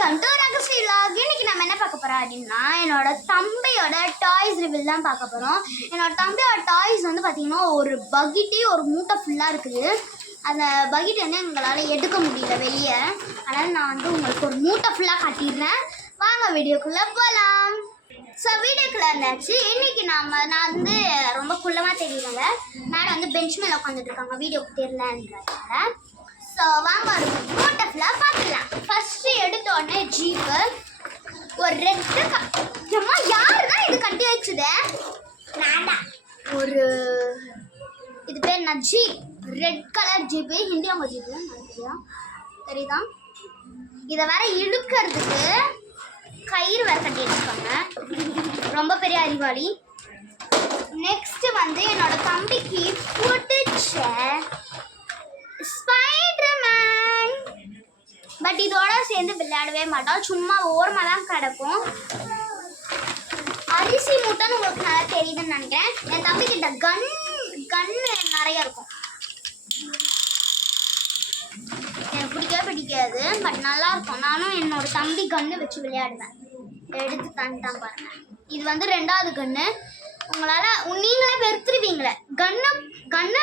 Welcome to ரகஸ்ரீ vlog. இன்னைக்கு நம்ம என்ன பார்க்க போறோம் அப்படின்னா என்னோட தம்பியோட டாய்ஸ் ரிவீல் தான் பார்க்க போறோம். என்னோட தம்பியோட டாய்ஸ் வந்து பார்த்தீங்கன்னா ஒரு பக்கெட்டே ஒரு மூட்டை ஃபுல்லாக இருக்குது. அந்த பக்கெட் வந்து எங்களால் எடுக்க முடியல வெளியே. அதனால் நான் வந்து உங்களுக்கு ஒரு மூட்டை ஃபுல்லாக காட்டிடுறேன். வாங்க வீடியோக்குள்ளே போகலாம். ஸோ வீடியோக்குள்ளே இருந்தாச்சு. இன்னைக்கு நான் வந்து ரொம்ப குள்ளமாக தெரியுறாங்க. மேடம் வந்து பெஞ்ச் மேலே உட்காந்துட்டு இருக்காங்க, வீடியோக்கு தெரியலன்றதுனால. ஸோ வாங்க ஒரு மூட்டை ஃபுல்லாக பார்த்துக்கலாம். ஃபஸ்ட்டு எடுத்த உடனே ஜீப்பு ஒரு ரெட்டு அம்மா யார் தான் இது கட்டி வச்சுது? நான்டா. ஒரு இது பேர் நான் ஜீப், ரெட் கலர் ஜீப்பு, ஹிந்தியாங்க ஜீப்பு தெரியுதா? இதை வேற இழுக்கிறதுக்கு கயிறு வேற கட்டி வச்சுருக்காங்க. ரொம்ப பெரிய அறிவாளி. நெக்ஸ்ட் வந்து என்னோட தம்பிக்கு பிடிச்ச ஸ்பைடர்மேன். பட் இதோட சேர்ந்து விளையாடவே மாட்டோம், சும்மா ஓரமாக தான் கிடக்கும். அரிசி மூட்டைன்னு உங்களுக்கு நல்லா தெரியுதுன்னு நினைக்கிறேன். என் தம்பிக்கிட்ட கன்னு நிறைய இருக்கும். எனக்கு பிடிக்காது, பட் நல்லா இருக்கும். நானும் என்னோட தம்பி கன்னு வச்சு விளையாடுவேன். எடுத்து தந்துட்டான் பாருங்க. இது வந்து 2வது கன்னு. உங்களால் நீங்களே வெறுத்துருவீங்களே. கன்னு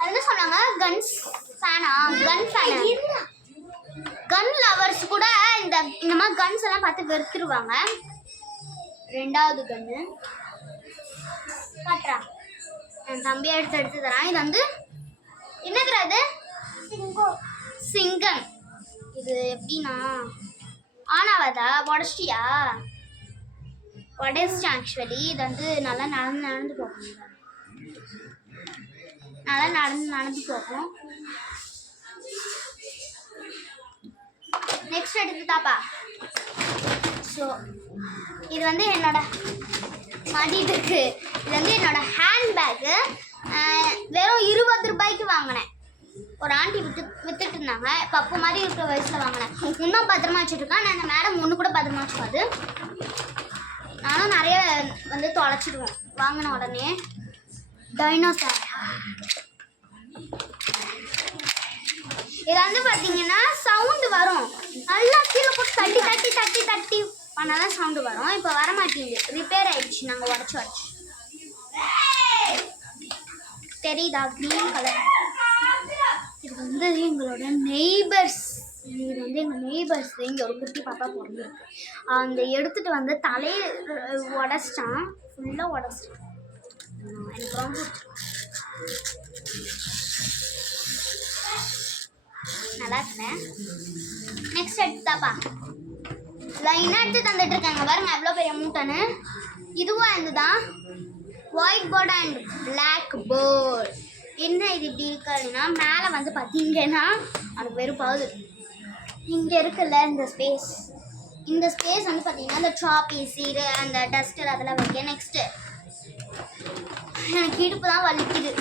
அது என்ன சொன்னாங்க? கன்ஸ் ஃபேனா? கன் ஃபேனா? கன் லவர்ஸ் கூட இந்த மாதிரி கன்ஸ் எல்லாம் பார்த்து வெறுத்துருவாங்க. 2வது கன்னு காட்டுறா. என் தம்பியை எடுத்து தரான். இது வந்து என்னது? சிங்கம். இது எப்படின்னா ஆனாவதா உடச்சிட்டியா? உடச்சிட்டேன் ஆக்சுவலி. இது வந்து நல்லா நடந்து போகும். நடந்து போகும். நெக்ஸ்ட் எடுத்துட்டாப்பா. ஸோ இது வந்து என்னோட மாட்டிட்டு இருக்கு. இது வந்து என்னோட ஹேண்ட்பேக்கு. வெறும் 20 ரூபாய்க்கு வாங்கினேன். ஒரு ஆண்டி வித்துட்டு இருந்தாங்க. பப்பு மாதிரி இருக்கிற வயசில் வாங்கினேன். இன்னும் பத்திரமா வச்சுருக்கேன். நான் அந்த மேடம் ஒன்று கூட பத்திரமா வச்சுக்காது. நானும் நிறைய வந்து தொலைச்சிடுவோம் வாங்கின உடனே. டைனோசார். இது வந்து பார்த்தீங்கன்னா சவுண்டு வரும். நல்லா கீழே போட்டு தட்டி தட்டி தட்டி தட்டி பண்ணாதான் சவுண்டு வரும். இப்போ வர மாட்டேங்குது, ரிப்பேர் ஆயிடுச்சு. நாங்கள் உடச்சி தெரியுதா? Green colour. இது வந்து எங்களோட நெய்பர்ஸ். இது வந்து எங்கள் நெய்பர்ஸ். இங்கே ஒரு குட்டி பாப்பா பிறந்திருக்கு. அந்த எடுத்துகிட்டு வந்து தலையை உடச்சிட்டான், ஃபுல்லாக உடச்சிட்டான். எனக்கு ரொம்ப நல்லா இருக்கேன். நெக்ஸ்ட் எடுத்தாப்பா லைனாக எடுத்து தந்துட்டு இருக்காங்க பாருங்க, எவ்வளோ பெரிய மூட்டைன்னு. இதுவும் இதுதான், white board and black board. என்ன இது இப்படி இருக்கு அப்படின்னா, மேலே வந்து பார்த்தீங்கன்னா அது வெறுப்பாகுது. இங்கே இருக்குல்ல இந்த ஸ்பேஸ் வந்து பார்த்தீங்கன்னா அந்த சாப்பி சீரு அந்த டஸ்டர் அதெல்லாம் வைக்க. நெக்ஸ்ட்டு எனக்கு இடுப்பு தான் வலிக்குது.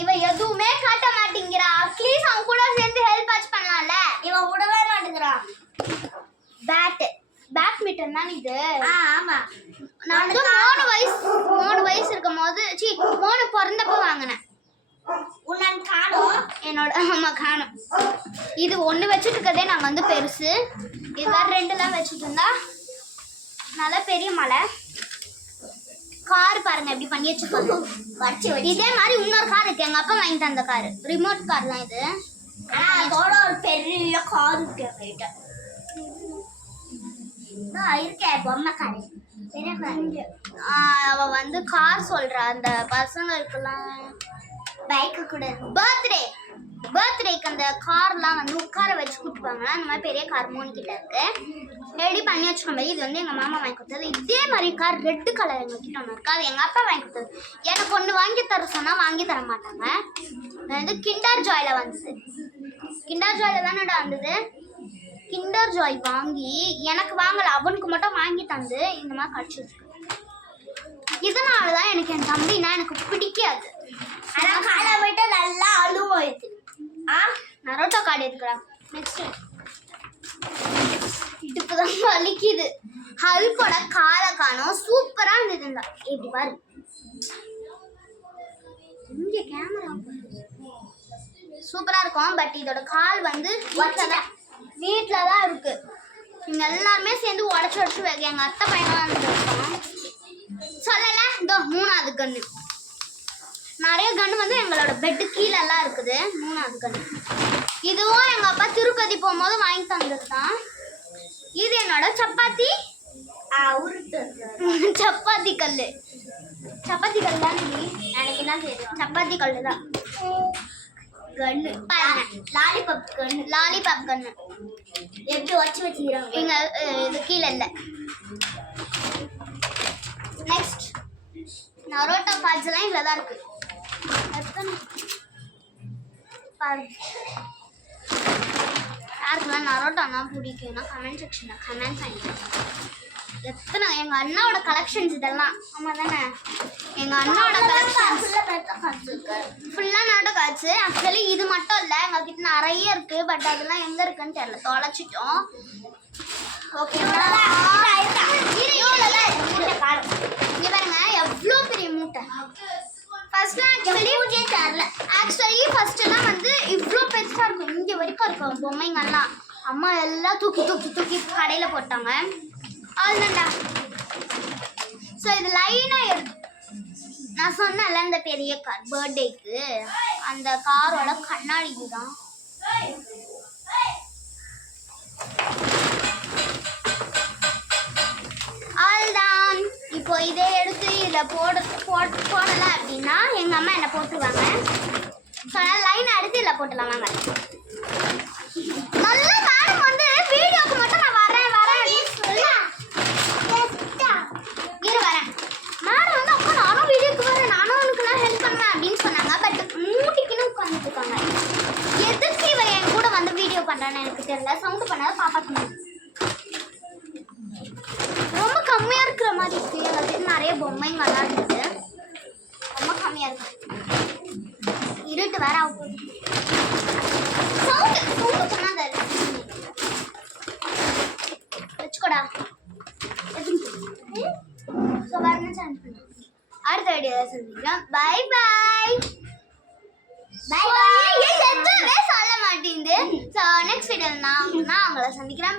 இவன் எதுவுமே காட்ட மாட்டேங்கிறா. அட்லீஸ்ட் அவன் கூட சேர்ந்து ஹெல்ப் ஆச்சு பண்ணலாம்ல. இவன் விடவே மாட்டேங்கிறான். பேட்மிண்டன் தான் இது. ஆமாம். நான் வந்து 3 வயசு இருக்கும் போது 3 பிறந்தப்போ வாங்கினேன். என்னோட அம்மா காணும். இது 1 வச்சுட்டு இருக்கதே நாங்கள் வந்து பெருசு. இது வேறு 2லாம் வச்சுட்டு இருந்தா நல்லா பெரிய மலை. கார் பாருங்க எப்படி பண்ணி வச்சுருக்காங்க. இதே மாதிரி இன்னொரு கார் இருக்கு, எங்கள் அப்பா வாங்கி தந்த கார். ரிமோட் கார் தான் இது. ஆனால் அதோட ஒரு பெரிய கார் இருக்கு. இருக்கேன் பொம்மை கார். அவ வந்து கார் சொல்றா. அந்த பசங்களுக்குலாம் பைக்கு கூட பர்த்டேக்கு அந்த கார்லாம் வந்து உட்கார வச்சு கூப்பிட்டுப்பாங்களா. அந்த மாதிரி பெரிய கார் 3 கிட்ட இருக்கு. ரெடி பண்ணி வச்சுக்கோங்க. இது வந்து எங்கள் மாமா வாங்கி கொடுத்தது. இதே மாதிரி கார் ரெட்டு கலர் எங்கள் கிட்ட ஒன்று இருக்கு, அது எங்கள் அப்பா வாங்கி கொடுத்தது. எனக்கு ஒன்று வாங்கி தர சொன்னால் வாங்கி தர மாட்டாங்க. அது கிண்டர் ஜாயில் வந்தது. கிண்டர் ஜாயில் தானடா வந்தது. கிண்டர் ஜாய் வாங்கி எனக்கு வாங்கலை, அவனுக்கு மட்டும் வாங்கி தந்து இந்த மாதிரி கடிச்சிருக்கு. இதனால தான் எனக்கு என் தம்பினா எனக்கு பிடிக்காது. ஆனால் காலை போயிட்டு நல்லா அழுவாயிடுது. நரோட்டோ கார்டு இருக்கிறான். நெக்ஸ்ட் இடுப்பு தான் வலிக்குது. ஹல்கோட காலை காணும். சூப்பராக இருந்ததுங்க. இப்படி பாரு, இங்கே கேமரா சூப்பராக இருக்கும். பட் இதோட கால் வந்து வீட்டில் தான் இருக்கு. இங்க எல்லாருமே சேர்ந்து உடச்சு வைக்க எங்க அத்தை பையனா இருந்திருக்கோம். சொல்லல இதோ 3வது கண்ணு. நிறைய கண்ணு வந்து எங்களோட பெட்டு கீழே எல்லாம் இருக்குது. 3வது கண்ணு இதுவும் எங்க அப்பா திருப்பதி போகும்போது வாங்கி தந்துருந்தான். இது என்னோட சப்பாத்தி சப்பாத்தி கல்லு. சப்பாத்தி கல் தான் எனக்கு என்ன தெரியும். சப்பாத்தி கல்லு தான். கண்ணு லாலிபாப் கண்ணு. லாலிபாப் கண்ணு எப்படி வச்சு வச்சுக்கிறாங்க இங்க. இது கீழே இல்லை. நெக்ஸ்ட் நரோட்டோ கார்ட்ஸ் எல்லாம் இதில் தான் இருக்கு. யாருக்கெல்லாம் நரோட்டோனா பிடிக்கும்னா கமெண்ட் செக்ஷனில் கமெண்ட் பண்ணிடுங்க. எத்தனை எங்கள் அண்ணாவோட கலெக்ஷன்ஸ் இதெல்லாம். ஆமாம் தானே, எங்கள் அண்ணாவோட கலெக்ஷன்ஸ் ஃபுல்லாக நரோட்டோ கார்ட்ஸு. ஆக்சுவலி இது மட்டும் இல்லை, எங்ககிட்ட நிறைய இருக்குது. பட் அதெல்லாம் எங்கே இருக்குன்னு தெரியல, தொலைச்சிட்டோம். ஓகேங்களா? இங்கே பாருங்க எவ்வளோ பெரிய மூட்டை. ஃபர்ஸ்ட்லாம் ஆக்சுவலி ஃபர்ஸ்ட்லாம் வந்து இவ்வளோ பெருசாக இருக்கும். இங்கே வரைக்கும் இருக்கும் பொம்மைங்கள்லாம். அம்மா எல்லாம் தூக்கி தூக்கி தூக்கி கடையில் போட்டாங்க. அவ்வளோதான்டா. ஸோ இது லைனாக நான் சொன்னேன்ல இந்த பெரிய கார் பர்த்டேக்கு, அந்த காரோட கண்ணாடி இதுதான். ஆல்தான். இப்போ இதே எடுத்து இதில் போடலை அப்படின்னா எங்கள் அம்மா என்ன போட்டுருவாங்க. ஸோ லைன் எடுத்து இதில் போட்டுடலாம். வாங்க. நல்லா மேடம் வந்து வீடியோக்கு மட்டும் நான் வரேன் இரு வரேன். மேடம் வந்து அப்போ நானும் வீடியோக்கு வரேன், நானும் உனக்குலாம் ஹெல்ப் பண்ணுவேன் அப்படின்னு சொன்னாங்க. பட் மூட்டிக்குன்னு உட்காந்துட்டு இருக்காங்க. எதுக்கு இவ என் கூட வந்து வீடியோ பண்ணுறான்னு எனக்கு தெரியல. சவுண்டு பண்ணாத பாப்பாக்கு ரொம்ப கம்மியாக இருக்கிற மாதிரி இருக்கு. எங்களுக்கு நிறைய பொம்மைங்கள்லாம் இருக்குது. ரொம்ப கம்மியாக இருக்கு. இருட்டு வேற ஆகும். சவுண்டு பண்ணாத வச்சுக்கோடா. ஸோ வரணும் சான்ஸ் பண்ணு. அடுத்த வீடியோவில் சந்திக்கிறோம். Bye bye. எதுவுமே சொல்ல மாட்டேங்குது. ஸோ நெக்ஸ்ட் வீடியோவில் நான் உங்களை சந்திக்கிறேன்.